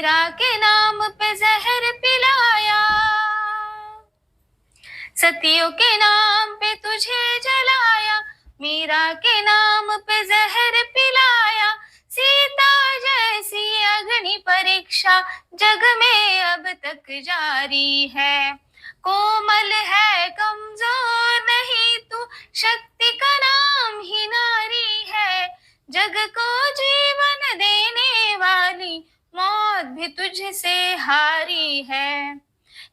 मीरा के नाम पे जहर पिलाया। सतियों के नाम पे तुझे जलाया मीरा के नाम पे जहर पिलाया। सीता जैसी अग्नि परीक्षा जग में अब तक जारी है। कोमल है कमजोर नहीं तू शक्ति का नाम ही नारी है। जग को जीवन देने वाली मौत भी तुझसे हारी है।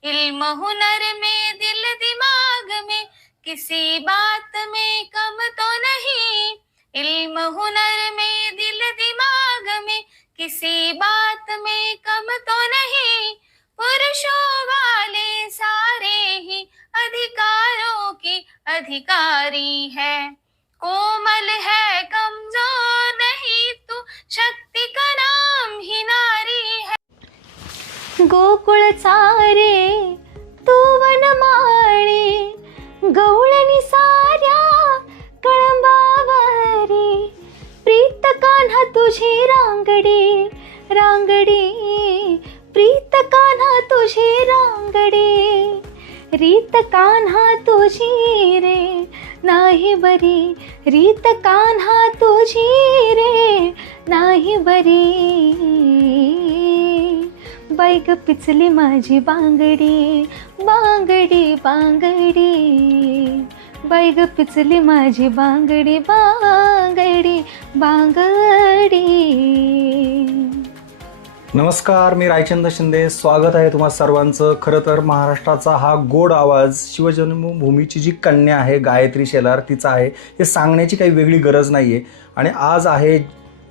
इल्म हुनर में, दिल दिमाग में, किसी बात में कम तो नहीं। इल्म हुनर में, दिल दिमाग में, किसी बात में कम तो नहीं। पुरुषों वाले सारे ही अधिकारों की अधिकारी है। कोमल है कमजोर नहीं तू शक्ति का नाम ही नारी है। गोकुळ चारे तू वनमाळी गवळणी साऱ्या कळंबावरी प्रीत कान्हा तुझी रांगडी रांगडी प्रीत कान्हा तुझी रांगडी रीत कान्हा तुझी नाही बरी. रीत कान्हा तुझी रे. नाही बरी. बाईक पिचली माझी बांगडी बांगडी बांगडी. बैग पिचली माझी बांगडी बांगडी बांगडी. नमस्कार मी रायचंद्र शिंदे. स्वागत आहे तुम्हा सर्वांचं. खरं तर महाराष्ट्राचा हा गोड आवाज शिवजन्मभूमीची जी कन्या आहे गायत्री शेलार तिचा आहे हे सांगण्याची काही वेगळी गरज नाही आहे आणि आज आहे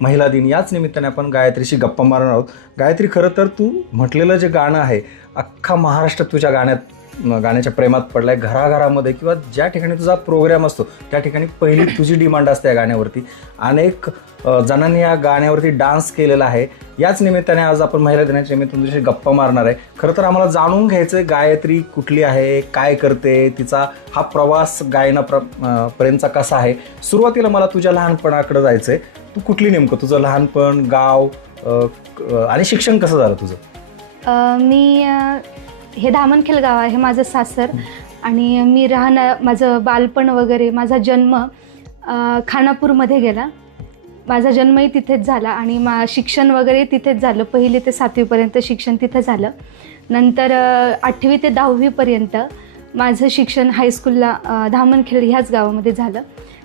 महिला दिन. याच निमित्ताने आपण गायत्रीशी गप्पा मारणार आहोत. गायत्री खरं तर तू म्हटलेलं जे गाणं आहे अख्खा महाराष्ट्र तुझ्या गाण्यात गाण्याच्या प्रेमात पडलाय. घराघरामध्ये किंवा ज्या ठिकाणी तुझा प्रोग्राम असतो त्या ठिकाणी पहिली तुझी डिमांड असते या गाण्यावरती. अनेक जणांनी या गाण्यावरती डान्स केलेला आहे. याच निमित्ताने आज आपण महिला दिनाच्या निमित्ताने तुझ्याशी गप्पा मारणार आहे. खरं तर आम्हाला जाणून घ्यायचं आहे गायत्री कुठली आहे काय करते तिचा हा प्रवास गायना प्र पर्यंतचा कसा आहे. सुरुवातीला मला तुझ्या लहानपणाकडे जायचं आहे तू कुठली नेमकं? तुझं लहानपण गाव आणि शिक्षण कसं झालं तुझं? मी हे धामणखेल गाव आहे माझं सासर. आणि मी राहणं माझं बालपण वगैरे माझा जन्म खानापूरमध्ये गेला. माझा जन्मही तिथेच झाला आणि मा शिक्षण वगैरे तिथेच झालं. पहिली ते सातवीपर्यंत शिक्षण तिथं झालं. नंतर आठवी ते दहावीपर्यंत माझं शिक्षण हायस्कूलला अ, धामणखेल ह्याच गावामध्ये झालं.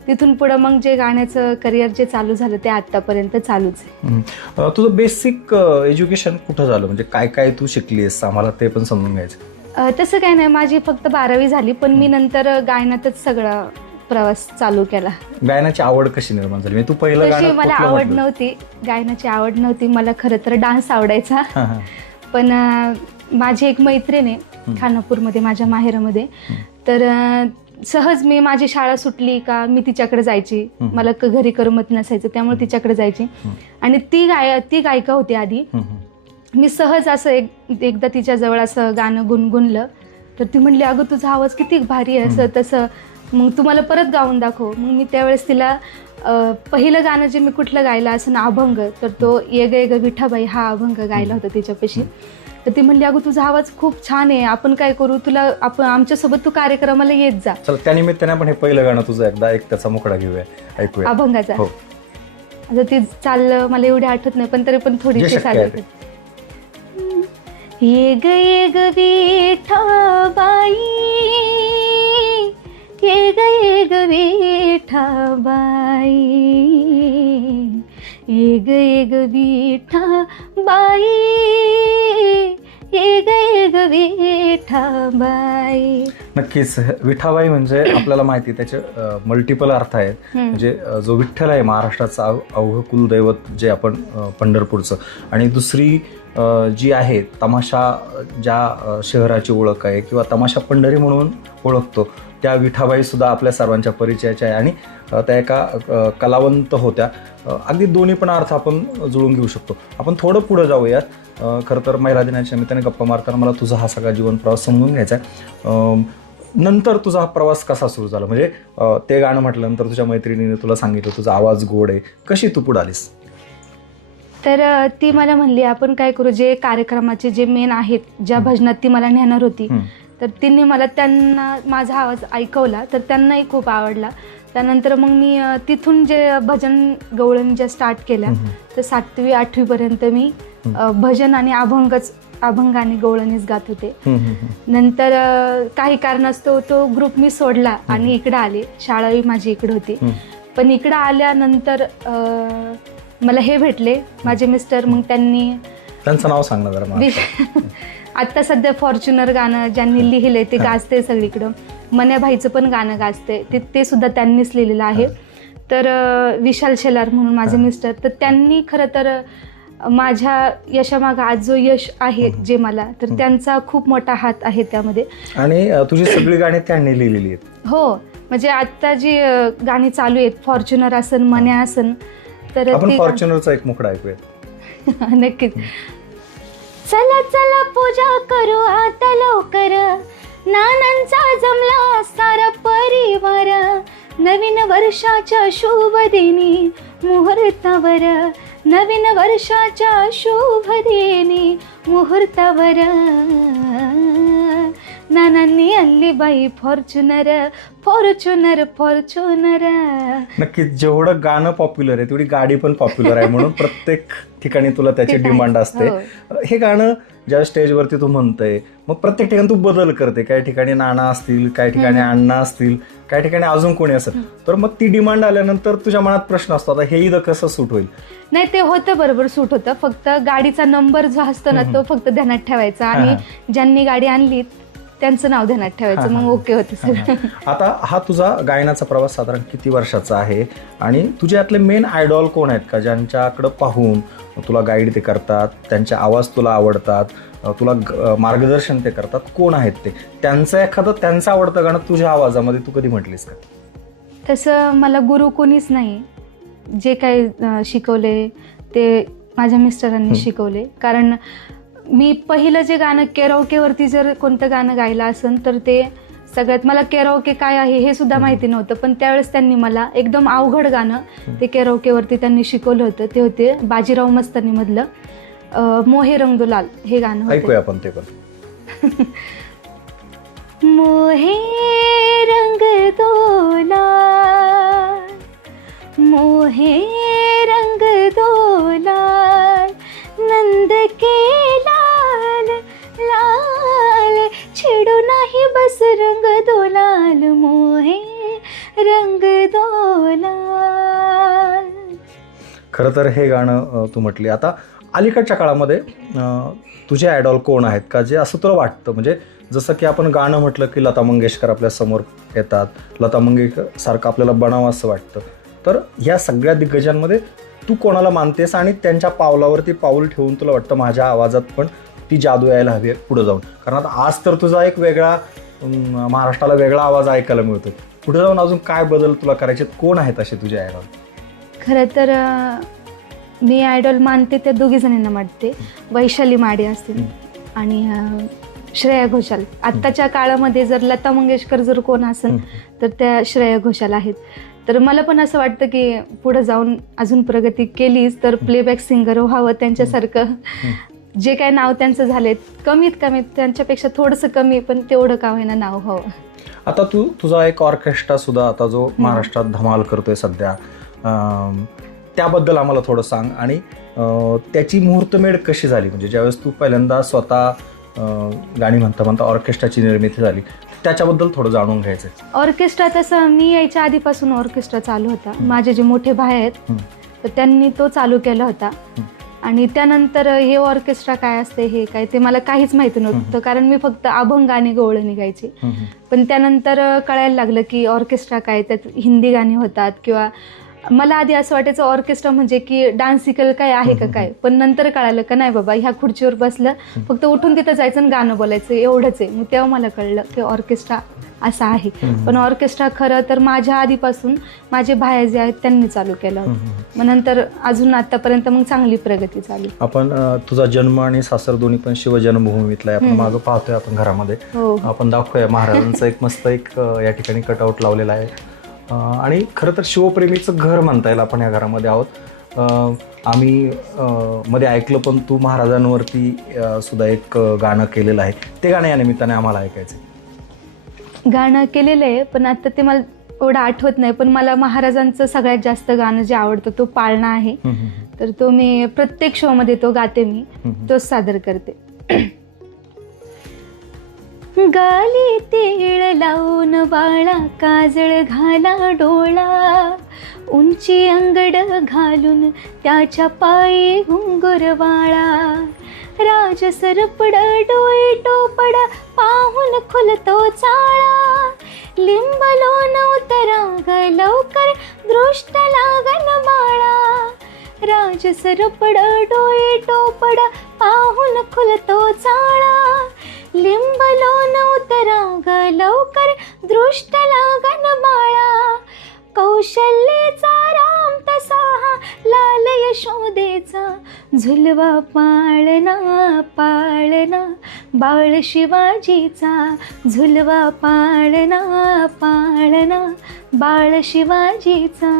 तिथून पुढं मग जे गाण्याचं करिअर जे चालू झालं ते आत्तापर्यंत चालूच आहे. तुझं बेसिक एज्युकेशन कुठं झालं? म्हणजे काय काय तू शिकलीस आम्हाला ते पण समजून घ्यायचं. तसं काय नाही. माझी फक्त बारावी झाली पण मी नंतर गायनातच सगळा प्रवास चालू केला. गायनाची आवड कशी निर्माण झाली? म्हणजे तू पहिलं तशी गाणं मला कुठलं आवड म्हटलं? नव्हती. गायनाची आवड नव्हती. मला खरं तर डान्स आवडायचा. हा, हा. पण अ, माझी एक मैत्रीण आहे. खानापूरमध्ये माझ्या माहेरामध्ये. तर अ, सहज मी माझी शाळा सुटली का मी तिच्याकडे जायची. मला क- घरी करमत नसायचं त्यामुळे तिच्याकडे जायची. आणि ती गाय ती गायिका होती आधी. हम्म, हम्म. मी सहज असं एक एकदा तिच्याजवळ असं गाणं गुणगुणलं. तर ती म्हणली अगं तुझा आवाज किती भारी आहे. असं तसं मग तू मला परत गाऊन दाखव. मग मी त्यावेळेस तिला पहिलं गाणं जे मी कुठलं गायलं असं ना अभंग तर तो ये ग ग विठाबाई हा अभंग गायला होता तिच्यापाशी तर ती म्हणली अगं तुझा आवाज खूप छान आहे. आपण काय करू? तुला आपण आमच्यासोबत तू कार्यक्रमाला येत जा. चला त्या निमित्ताने आपण हे पहिलं गाणं तुझं एकदा एक त्याचा मुखडा घेऊया. ऐकूया. अभंगाचा. हो. आता ती चाललं मला एवढी आठवत नाही पण तरी पण जे थोडीशी शक्य आहे चालत. ये ग ये ग विठाबाई. ये ग ये ग विठाबाई. ये ग ये ग विठाबाई. नक्कीच विठाबाई म्हणजे आपल्याला माहिती आहे, त्याचे मल्टिपल अर्थ आहेत. म्हणजे जो विठ्ठल आहे महाराष्ट्राचा अव- अवघ कुलदैवत जे आपण पंढरपूरचं. आणि दुसरी जी आहे तमाशा ज्या शहराची ओळख आहे किंवा तमाशा पंढरी म्हणून ओळखतो त्या विठाबाई सुद्धा आपल्या सर्वांच्या परिचयाच्या आहे आणि त्या एका कलावंत होत्या. अगदी दोन्ही पण अर्थ आपण जुळून घेऊ शकतो. आपण थोडं पुढं जाऊयात. खरं तर महिला दिनाच्या निमित्ताने गप्पा मारताना मला तुझा हा सगळा जीवन प्रवास समजून घ्यायचा आहे. नंतर तुझा हा प्रवास कसा सुरू झाला? म्हणजे ते गाणं म्हटल्यानंतर तुझ्या मैत्रिणीने तुला सांगितलं तुझा आवाज गोड आहे. कशी तू पुढे आलीस? तर ती मला म्हणली आपण काय करू? जे कार्यक्रमाचे जे मेन आहेत ज्या भजनात ती मला नेणार होती. तर तिने मला त्यांना माझा आवाज ऐकवला तर त्यांनाही खूप आवडला त्यानंतर मग मी तिथून जे भजन गवळण ज्या स्टार्ट केल्या. तर सातवी आठवीपर्यंत मी भजन आणि अभंगच अभंग आणि गवळणीच गात होते. नंतर काही कारणास्तव तो ग्रुप मी सोडला आणि इकडं आले शाळाही माझी इकडं होती. पण इकडं आल्यानंतर मला हे भेटले माझे मिस्टर मग त्यांनी त्यांचं नाव सांग ना जरा मला. वि- आत्ता सध्या फॉर्च्युनर गाणं ज्यांनी लिहिलंय ते. गाजते सगळीकडं मन्याभाईचं पण गाणं गाजते ते ते सुद्धा त्यांनीच लिहिलेलं आहे तर विशाल शेलार म्हणून माझे. मिस्टर तर त्यांनी खरं तर माझ्या यशामागं आज जो यश आहे. जे मला तर. त्यांचा खूप मोठा हात आहे त्यामध्ये आणि तुझी सगळी गाणी त्यांनी लिहिलेली आहेत हो म्हणजे आत्ता जी गाणी चालू आहेत फॉर्च्युनर असन मन्या असन तर फॉर्च्युनरचा एक मुकडा ऐकूयात नक्कीच चला चला पूजा करू आता लवकर. नानांचा जमला सारा परिवार. नवीन वर्षाच्या शुभ दिनी मुहूर्तावर. नवीन वर्षाच्या शुभ दिनी मुहूर्तावर. नानांनी आणली बाई फॉर्च्युनर फॉर्च्युनर फॉर्च्युनर नक्कीच जेवढं गाणं पॉप्युलर आहे तेवढी गाडी पण पॉप्युलर आहे म्हणून प्रत्येक ठिकाणी तुला त्याची डिमांड. असते. हो. हे गाणं ज्या स्टेजवरती तू म्हणतंय मग प्रत्येक ठिकाणी तू बदल करते. काही ठिकाणी नाना असतील काही ठिकाणी. अण्णा असतील काही ठिकाणी अजून कोणी असेल. तर मग ती डिमांड आल्यानंतर तुझ्या मनात प्रश्न असतो आता हे इथं कसं सूट होईल? नाही ते होतं बरोबर सूट होतं. फक्त गाडीचा नंबर जो असतो ना तो फक्त ध्यानात ठेवायचा. आणि ज्यांनी गाडी आणली त्यांचं नाव ध्यानात ठेवायचं. मग ओके होतं सर आता हा तुझा गायनाचा प्रवास साधारण किती वर्षाचा आहे? आणि तुझे यातले मेन आयडॉल कोण आहेत का? ज्यांच्याकडं पाहून तुला गाईड ते करतात त्यांचे आवाज तुला आवडतात तुला मार्गदर्शन ते करतात कोण आहेत ते? त्यांचं एखादं त्यांचं आवडतं गाणं तुझ्या आवाजामध्ये तू कधी म्हटलीस का? तसं मला गुरु कोणीच नाही. जे काही शिकवले ते माझ्या मिस्टरांनी. शिकवले. कारण मी पहिलं जे गाणं केराओकेवरती जर कोणतं गाणं गायलं असेल तर ते सगळ्यात मला केराओके काय आहे हे सुद्धा. माहिती नव्हतं पण त्यावेळेस त्यांनी मला एकदम अवघड गाणं ते केराओकेवरती त्यांनी शिकवलं होतं. ते होते बाजीराव मस्तानीमधलं मोहे रंग लाल हे गाणं होतं. ऐकूया आपण ते पण. मोहे रंग दोला मोहे रंग दोला नंद के नाही बस रंग दोलाल मोहे रंग दोलाल. खरं तर हे गाणं तू म्हटली. आता अलीकडच्या काळामध्ये तुझे आयडॉल कोण आहेत का? जे असं तुला वाटतं? म्हणजे जसं की आपण गाणं म्हटलं की लता मंगेशकर आपल्यासमोर येतात लता मंगेशकर सारखं आपल्याला बनावं असं वाटतं. तर ह्या सगळ्या दिग्गजांमध्ये तू कोणाला मानतेस? आणि त्यांच्या पावलावरती पाऊल ठेवून तुला वाटतं? माझ्या आवाजात पण ती जादू यायला हवी आहे पुढे जाऊन. कारण आता आज तर तुझा एक वेगळा महाराष्ट्राला वेगळा आवाज ऐकायला मिळतो. पुढे जाऊन अजून काय बदल तुला करायचे? कोण आहेत असे तुझे आयडॉल खरं तर मी आयडॉल मानते त्या दोघी जणींना मानते वैशाली माडे असतील आणि श्रेया घोषाल. आत्ताच्या काळामध्ये जर लता मंगेशकर जर कोण असेल तर त्या श्रेया घोषाल आहेत. तर मला पण असं वाटतं की पुढे जाऊन अजून प्रगती केलीच तर प्लेबॅक सिंगर व्हावं त्यांच्यासारखं. जे काय नाव त्यांचं झालंय कमीत कमी त्यांच्यापेक्षा थोडंसं कमी पण तेवढं का होईना नाव व्हावं आता तू तुझा एक ऑर्केस्ट्रा सुद्धा आता जो महाराष्ट्रात धमाल करतोय सध्या त्याबद्दल आम्हाला थोडं सांग. आणि त्याची मुहूर्तमेढ कशी झाली? म्हणजे ज्यावेळेस तू पहिल्यांदा स्वतः गाणी म्हणता म्हणता ऑर्केस्ट्राची निर्मिती झाली त्याच्याबद्दल थोडं जाणून घ्यायचं ऑर्केस्ट्रा तसं मी यायच्या आधीपासून ऑर्केस्ट्रा चालू होता. माझे जे मोठे भाई आहेत हं. तर त्यांनी तो चालू केला होता. हं. आणि त्यानंतर हे ऑर्केस्ट्रा काय असते हे काय ते मला काहीच माहिती नव्हतं कारण मी फक्त अभंग आणि गवळणी निघायची. पण त्यानंतर कळायला लागलं की ऑर्केस्ट्रा काय त्यात हिंदी गाणी होतात किंवा मला आधी असं वाटायचं ऑर्केस्ट्रा म्हणजे की डान्सिकल काय आहे का काय? पण नंतर कळालं का नाही बाबा ह्या खुर्चीवर बसलं फक्त उठून तिथं जायचं आणि गाणं बोलायचं एवढंच आहे. मग तेव्हा मला कळलं की ऑर्केस्ट्रा असं आहे. पण ऑर्केस्ट्रा खरं तर माझ्या आधीपासून माझे भाया जे आहेत त्यांनी चालू केलं. मग नंतर अजून आतापर्यंत मग चांगली प्रगती चालू आपण तुझा जन्म आणि सासर दोन्ही पण शिवजन्मभूमीतला आहे. आपण. मागं पाहतोय आपण घरामध्ये. हो. आपण दाखवूया महाराजांचं एक मस्त एक या ठिकाणी कटआउट लावलेला आहे. आणि खरं तर शिवप्रेमीचं घर म्हणता येईल आपण या घरामध्ये आहोत. आम्ही मध्ये ऐकलं पण तू महाराजांवरती सुद्धा एक गाणं केलेलं आहे. ते गाणं या निमित्ताने आम्हाला ऐकायचं. गाणं केलेलं आहे पण आता ते मला एवढं आठवत नाही. पण मला महाराजांचं सगळ्यात जास्त गाणं जे आवडतं तो पाळणा आहे. तर तो मी प्रत्येक शोमध्ये तो गाते मी. तोच सादर करते. गाली तिळ लावून बाळा काजळ घाला डोळा. उंची अंगड घालून त्याच्या पायी घुंगुर वाळा. राज सरपड डोळे टोपड पाहून खुलतो चाळा. लिंबलो नवतरा लवकर दृष्ट लागन बाळा. राज सरपड डोळे टोपड पाहून खुलतो चाळा. लिंबलो नवतरा ग लवकर दृष्ट लागन बाळा. कौशल्येचा राम तसा लाल यशोदेचा झुलवा पाळणा पाळणा. बाळ शिवाजीचा झुलवा पाळणा पाळणा. बाळ शिवाजीचा.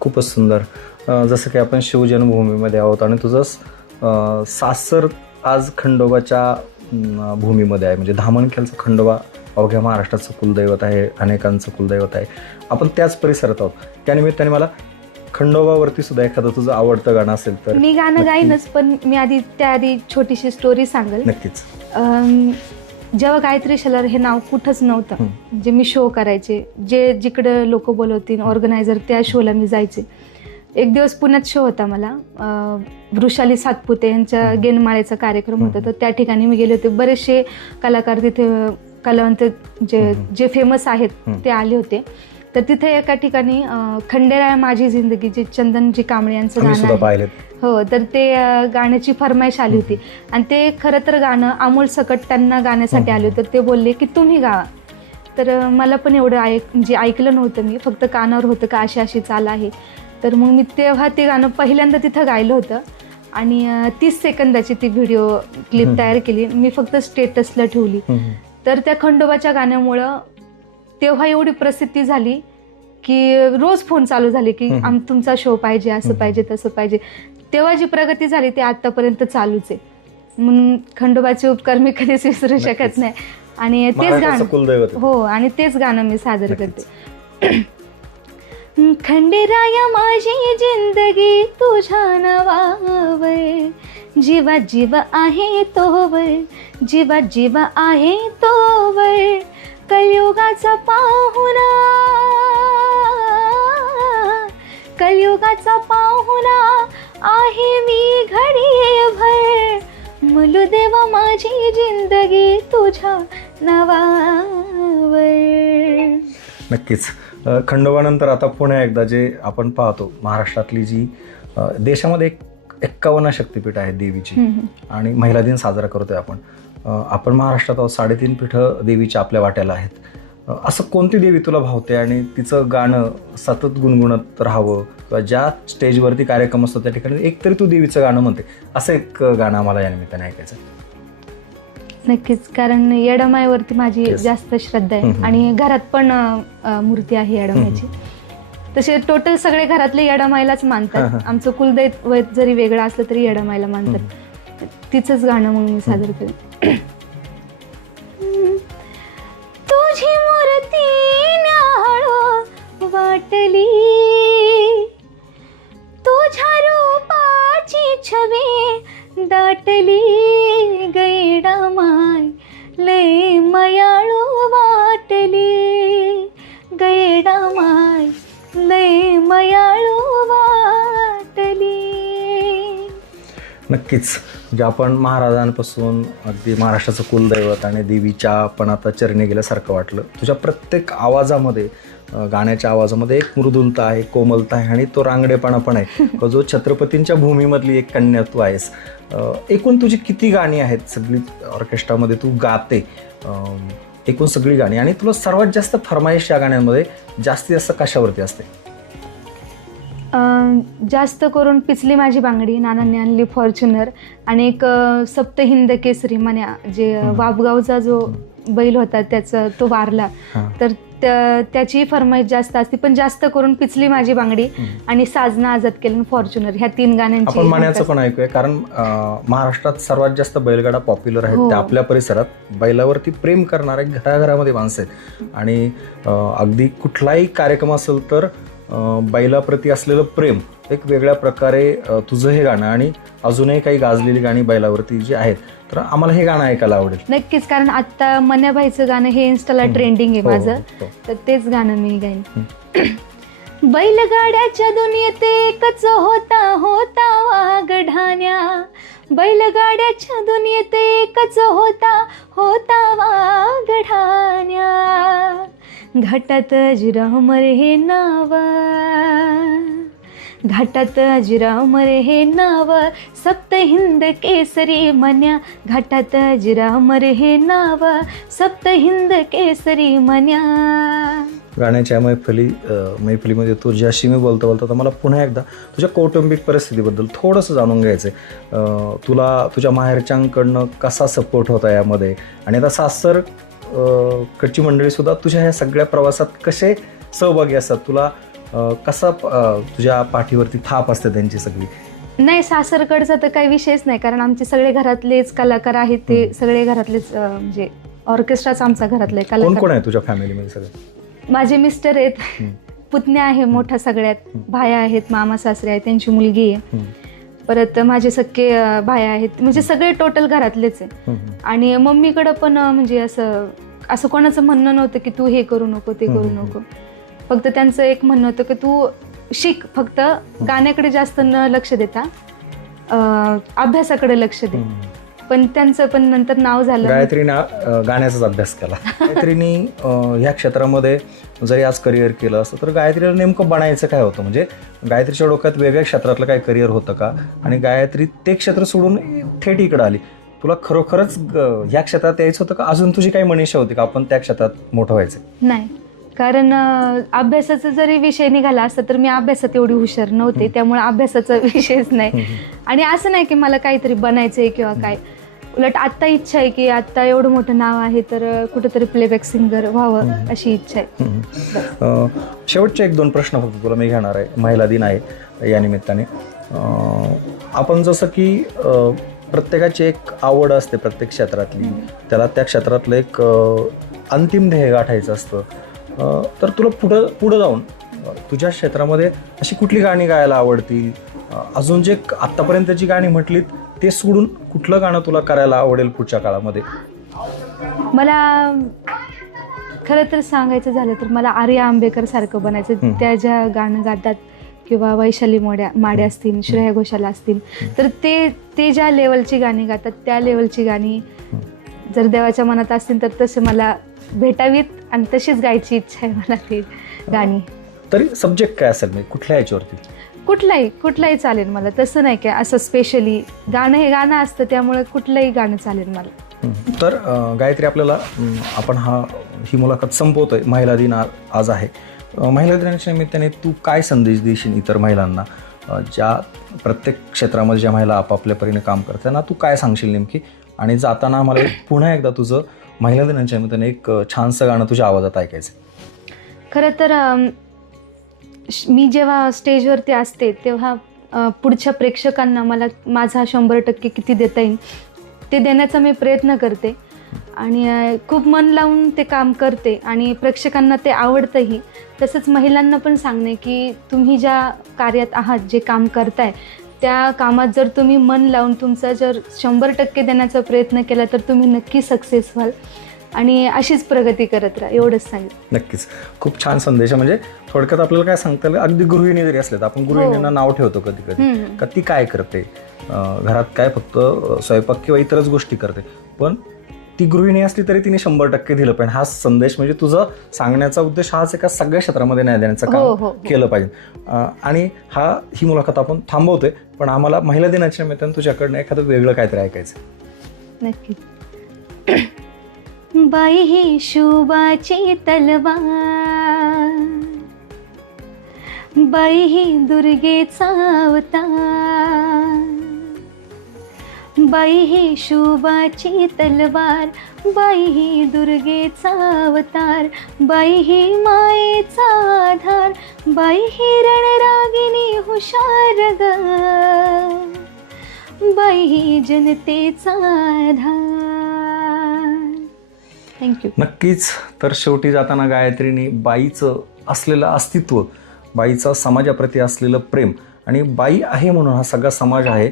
खूपच सुंदर. जसं की आपण शिवजन्मभूमीमध्ये आहोत आणि तुझं सासर आज खंडोबाच्या भूमीमध्ये आहे. म्हणजे धामणखेलचा खंडोबा अवघ्या महाराष्ट्राचं कुलदैवत आहे अनेकांचं कुलदैवत आहे. आपण त्याच परिसरात आहोत. त्यानिमित्ताने मला खंडोबावरती सुद्धा एखादं तुझं आवडतं गाणं असेल तर मी गाणं. गाईनच पण मी आधी त्याआधी छोटीशी स्टोरी सांगेल नक्कीच जेव्हा गायत्री शेलर हे नाव कुठंच नव्हतं. म्हणजे मी शो करायचे जे जिकडं लोक बोलवतील ऑर्गनायझर त्या शोला मी जायचे एक दिवस पुण्यात शो होता मला वृषाली सातपुते यांच्या. गेनमाळेचा कार्यक्रम होता. तर त्या ठिकाणी मी गेले होते बरेचसे कलाकार तिथे कलावंत जे. जे फेमस आहेत. ते आले होते तर तिथे एका ठिकाणी खंडेराय माझी जिंदगी जे चंदनजी कांबळे यांचं गाणं आहे. हो तर ते गाण्याची फरमाईश आली होती. आणि ते खरं तर गाणं अमोल सकट त्यांना गाण्यासाठी आले होते. ते बोलले की तुम्ही गावा तर मला पण एवढं ऐक म्हणजे ऐकलं नव्हतं मी. फक्त कानावर होतं का अशी अशी चाल आहे. तर मग मी तेव्हा ते गाणं पहिल्यांदा तिथं गायलं होतं. आणि तीस सेकंदाची ती व्हिडिओ क्लिप. तयार केली. मी फक्त स्टेटसला ठेवली. तर त्या खंडोबाच्या गाण्यामुळं तेव्हा एवढी प्रसिद्धी झाली की रोज फोन चालू झाले की. आम तुमचा शो पाहिजे असं. पाहिजे तसं पाहिजे तेव्हा जी प्रगती झाली ती आतापर्यंत चालूच आहे म्हणून खंडोबाचे उपकार मी कधीच विसरू. शकत नाही आणि तेच गाणं. हो आणि तेच गाणं मी सादर. करते खंडेराया माझी जिंदगी तुझ्या नावावर जीवा जीव आहे तोवर जीवा जीव आहे तोवर कलियुगाचा पाहुणा. कलियुगाचा पाहुणा आहे मी घडी भर मुलू देवा माझी जिंदगी तुझ्या नावावर. नक्कीच. खंडोबानंतर आता पुन्हा एकदा जे आपण पाहतो महाराष्ट्रातली जी देशामध्ये एक एक्कावन्न शक्तिपीठ आहेत देवीची. आणि महिला दिन साजरा करतोय आपण. आपण महाराष्ट्रात आहोत साडेतीन पीठं देवीच्या आपल्या वाट्याला आहेत. असं कोणती देवी तुला भावते आणि तिचं गाणं सतत गुणगुणत राहावं? किंवा ज्या स्टेजवरती कार्यक्रम असतो त्या ठिकाणी एक तरी तू देवीचं गाणं म्हणते. असं एक गाणं आम्हाला या निमित्ताने ऐकायचं. नक्कीच कारण येडामाईवरती माझी. जास्त श्रद्धा आहे. आणि घरात पण मूर्ती आहे येडामाईची तसे टोटल सगळे घरातले येडामाईलाच हा. मानतात आमचं कुलदैवत जरी वेगळं असलं तरी येडामाईला मानतात. तिचंच गाणं मग मी सादर करेन. नक्कीच. म्हणजे आपण महाराजांपासून अगदी महाराष्ट्राचं कुलदैवत आणि देवीच्या पण आता चरणी गेल्यासारखं वाटलं. तुझ्या प्रत्येक आवाजामध्ये गाण्याच्या आवाजामध्ये एक मृदुलता आहे कोमलता आहे आणि तो रांगडेपणा पण आहे. जो छत्रपतींच्या भूमीमधली एक कन्या तू आहेस एकूण तुझी किती गाणी आहेत सगळी ऑर्केस्ट्रामध्ये? तू गाते. एकूण सगळी गाणी. आणि तुला सर्वात जास्त फरमाईश या गाण्यांमध्ये जास्तीत जास्त कशावरती असते? जास्त करून पिचली माझी बांगडी नानांनी आणली फॉर्च्युनर आणि एक अं, सप्त हिंद केसरी मन्या जे. वापगावचा जो बैल होता त्याचा तो वारला. तर त्या- त्याची फरमाईश जास्त असते पण जास्त करून पिचली माझी बांगडी. आणि साजना आझाद केलं फॉर्च्युनर ह्या तीन गाण्यांची आपण मण्याचं पण ऐकूया कारण महाराष्ट्रात सर्वात जास्त बैलगाडा पॉप्युलर आहेत हो. त्या आपल्या परिसरात बैलावरती प्रेम करणारे घराघरामध्ये माणसं आहेत आणि अगदी कुठलाही कार्यक्रम असेल तर बैलाप्रती असलेलं प्रेम एक वेगळ्या प्रकारे तुझं हे गाणं आणि अजूनही काही गाजलेली गाणी बैलावरती जी आहेत तर आम्हाला हे गाणं ऐकायला आवडेल. नक्कीच कारण आता मन्याबाईचं गाणं हे इन्स्टाला. ट्रेंडिंग आहे हो, माझं. हो. तर तेच गाणं मी गाईन. बैलगाड्याच्या दुनियेत एकच होता होता वागढाण्या बैलगाड्याच्या दुनियेत एकच होता होता वागढाण्या घाटात जिरामर हे नाव घाटात जिरामर हे नाव सप्त हिंद केसरी मन्या घाटात जिरामर हे नाव सप्त हिंद केसरी मन्या. गाण्याच्या मैफली मैफलीमध्ये मैफलीमध्ये तुझ्याशी मी बोलता बोलता तर मला पुन्हा एकदा तुझ्या कौटुंबिक परिस्थितीबद्दल थोडंसं जाणून घ्यायचं आहे तुला तुझ्या माहेरच्यांकडनं कसा सपोर्ट होता यामध्ये? आणि आता सासर कडची मंडळीसुद्धा तुझ्या ह्या सगळ्या प्रवासात कसे सहभागी असतात? तुला कसा तुझ्या पाठीवरती थाप असते त्यांची सगळी? नाही सासरकडचा तर काही विषयच नाही कारण आमचे सगळे घरातलेच कलाकार आहेत ते. सगळे घरातलेच म्हणजे ऑर्केस्ट्राच आमचा घरातला कलाकार. कोण आहे तुझ्या फॅमिलीमध्ये सगळे? माझे मिस्टर आहेत. पुतण्या आहे मोठा सगळ्यात. भाया आहेत मामा सासरे आहेत त्यांची मुलगी आहे. परत माझे सख्खे भाया आहेत म्हणजे सगळे टोटल घरातलेच आहे. आणि मम्मीकडं पण म्हणजे असं असं कोणाचं म्हणणं नव्हतं की तू हे करू नको ते करू. नको फक्त त्यांचं एक म्हणणं होतं की तू शिक फक्त गाण्याकडे जास्त न लक्ष देता अभ्यासाकडे लक्ष दे. पण त्यांचं पण नंतर नाव झालं. गायत्रीने अं, गाण्याचाच अभ्यास केला. गायत्रीने अं, ह्या क्षेत्रामध्ये जरी आज करिअर केलं असतं तर गायत्रीला नेमकं बनायचं काय होतं? म्हणजे गायत्रीच्या डोक्यात वेगळ्या क्षेत्रातलं काय करिअर होतं का? आणि गायत्री ते क्षेत्र सोडून थेट इकडं आली. तुला खरोखरच ग- ह्या क्षेत्रात यायचं होतं का? अजून तुझी काही मनीषा होती का? आपण त्या क्षेत्रात मोठं व्हायचं? नाही. कारण अं, अभ्यासाचा जरी विषय निघाला असता तर मी अभ्यासात एवढी हुशार नव्हते. त्यामुळे अभ्यासाचा विषयच नाही. आणि असं नाही की मला काहीतरी बनायचंय किंवा काय. उलट आत्ता इच्छा आहे की आत्ता एवढं मोठं नाव आहे तर कुठेतरी प्लेबॅक सिंगर व्हावं अशी इच्छा आहे. अं, शेवटचे एक दोन प्रश्न फक्त तुला मी घेणार आहे. महिला दिन आहे या निमित्ताने. अं, आपण जसं की अं, प्रत्येकाची एक आवड असते प्रत्येक क्षेत्रातली. त्याला त्या क्षेत्रातलं एक अं, अंतिम ध्येय गाठायचं असतं. अं, तर तुला पुढं पुढं जाऊन अं, तुझ्या क्षेत्रामध्ये अशी कुठली गाणी गायला आवडतील? अजून जे आत्तापर्यंत जी गाणी म्हटलीत ते सोडून कुठलं गाणं तुला करायला आवडेल पुढच्या काळामध्ये? मला खरं तर सांगायचं झालं तर मला आर्या आंबेकर सारखं बनायचं. त्या ज्या गाणं गातात किंवा वैशाली मोड्या माड्या असतील श्रेया घोषाल असतील तर ते ते ज्या लेवलची गाणी गातात त्या लेवलची गाणी जर देवाच्या मनात असतील तर तसे मला भेटावीत आणि तशीच गायची इच्छा आहे मला ती गाणी. तरी सब्जेक्ट काय असेल मी कुठल्या याच्यावरती कुठलाही कुठलाही चालेल मला. तसं नाही की असं स्पेशली गाणं हे गाणं असतं त्यामुळे कुठलंही गाणं चालेल मला. तर अं, गायत्री आपल्याला आपण हा ही मुलाखत संपवतोय. महिला दिन आ- आज आहे. अं, महिला दिनाच्या निमित्ताने तू काय संदेश देशील इतर महिलांना? अं, ज्या प्रत्येक क्षेत्रामध्ये ज्या महिला आपापल्या परीने काम करतात त्यांना तू काय सांगशील नेमकी? आणि जाताना आम्हाला एक पुन्हा एकदा तुझं महिला दिनाच्या निमित्ताने एक अं, छानसं गाणं तुझ्या आवाजात ऐकायचं खरं तर अम, मी जेव्हा स्टेजवरती असते तेव्हा पुढच्या प्रेक्षकांना मला माझा शंभर टक्के किती देता येईल ते देण्याचा मी प्रयत्न करते. आणि खूप मन लावून ते काम करते आणि प्रेक्षकांना ते आवडतंही. तसंच महिलांना पण सांगणे की तुम्ही ज्या कार्यात आहात जे काम करताय त्या कामात जर तुम्ही मन लावून तुमचा जर शंभर टक्के देण्याचा प्रयत्न केला तर तुम्ही नक्की सक्सेस व्हाल. आणि अशीच प्रगती करत राहा एवढंच सांगेल नक्कीच. खूप छान संदेश आहे. म्हणजे थोडक्यात आपल्याला काय सांगता येईल? अगदी गृहिणी जरी असल्या तर आपण गृहिणींना नाव ठेवतो कधी कधी हम्म. का ती काय करते? अं, घरात काय फक्त अं, स्वयंपाक किंवा इतरच गोष्टी करते. पण ती गृहिणी असली तरी तिने शंभर टक्के दिलं पाहिजे. हा संदेश म्हणजे तुझं सांगण्याचा उद्देश हाच एका सगळ्या क्षेत्रामध्ये न्याय देण्याचं हो, काम हो, हो. केलं पाहिजे? अं, आणि हा ही मुलाखत आपण थांबवतोय. पण आम्हाला महिला दिनाच्या निमित्तानं तुझ्याकडनं एखादं वेगळं काहीतरी ऐकायचं नक्की. बाई ही शुभाची तलवार. बाई ही दुर्गेचा अवतार बाई ही शुभाची तलवार बाई ही दुर्गेचा अवतार बाई ही मायेचा आधार बाई ही रणरागिनी हुशार ग. बाई ही जनतेचा आधार. थँक्यू नक्कीच. तर शेवटी जाताना गायत्रीने बाईचं असलेलं अस्तित्व बाईचा समाजाप्रती असलेलं प्रेम आणि बाई आहे म्हणून हा सगळा समाज आहे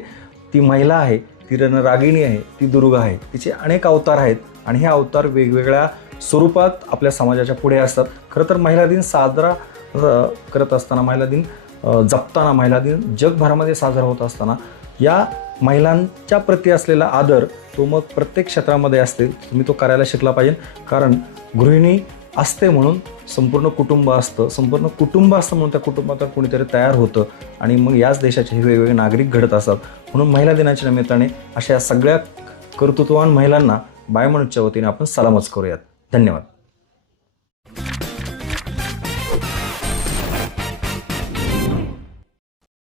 ती महिला आहे ती रणरागिणी आहे ती दुर्गा आहे तिचे अनेक अवतार आहेत आणि हे अवतार वेगवेगळ्या स्वरूपात आपल्या समाजाच्या पुढे असतात. खरं तर महिला दिन साजरा करत असताना महिला दिन जपताना महिला दिन जगभरामध्ये साजरा होत असताना या महिलांच्या प्रती असलेला आदर तो मग प्रत्येक क्षेत्रामध्ये असते तुम्ही तो करायला शिकला पाहिजे. कारण गृहिणी असते म्हणून संपूर्ण कुटुंब असतं. संपूर्ण कुटुंब असतं म्हणून त्या कुटुंबात कोणीतरी तयार होतं. आणि मग याच देशाचे हे वेगवेगळे नागरिक घडत असतात. म्हणून महिला दिनाच्या निमित्ताने अशा या सगळ्या कर्तृत्ववान महिलांना बायमनुच्या वतीने आपण सलामच करूयात. धन्यवाद.